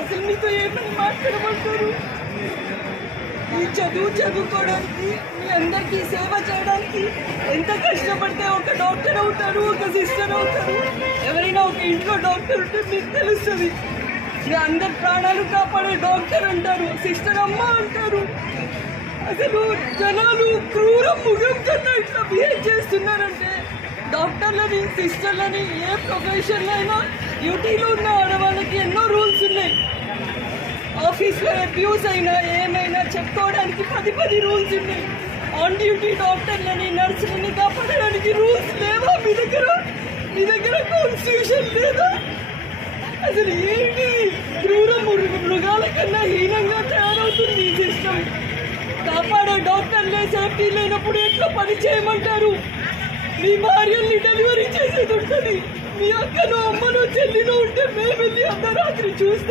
అసలు మీతో ఏమని మాట్లాడమంటారు? ఈ చదువుకోవడానికి, మీ అందరికీ సేవ చేయడానికి ఎంత కష్టపడితే ఒక డాక్టర్ అవుతారు, ఒక సిస్టర్ అవుతారు. ఎవరైనా ఒక ఇంట్లో డాక్టర్ ఉంటే మీకు తెలుస్తుంది. మీ అందరి ప్రాణాలు కాపాడే డాక్టర్ అంటారు, సిస్టర్ అమ్మ అంటారు. అసలు జనాలు క్రూర ముఖం కన్నా ఇట్లా బిహేవ్ చేస్తున్నారంటే, డాక్టర్లని, సిస్టర్లని, ఏ ప్రొఫెషన్లో అయినా డ్యూటీలో ఉన్న ఆడవాళ్ళకి ఎన్నో రూల్స్ ఉన్నాయి. ఆఫీస్లో అబ్యూస్ అయినా ఏమైనా చెప్పుకోవడానికి 10 రూల్స్ ఉన్నాయి. ఆన్ డ్యూటీ డాక్టర్లని, నర్సులని కాపాడడానికి రూల్స్ లేవా మీ దగ్గర? మీ దగ్గర కాన్స్టిట్యూషన్ లేదా? అసలు ఏంటి? క్రూర మృగాల కన్నా హీనంగా తయారవుతుంది ఈ సిస్టమ్. కాపాడే డాక్టర్లే సేఫ్టీ లేనప్పుడు ఎట్లా పని చేయమంటారు? మీ భార్యల్ని డెలివరీ చేసేది ఉంటుంది, మీ అక్కను, అమ్మను, చెల్లిలో ఉంటే మేము వెళ్ళి అర్ధరాత్రి చూస్తాం.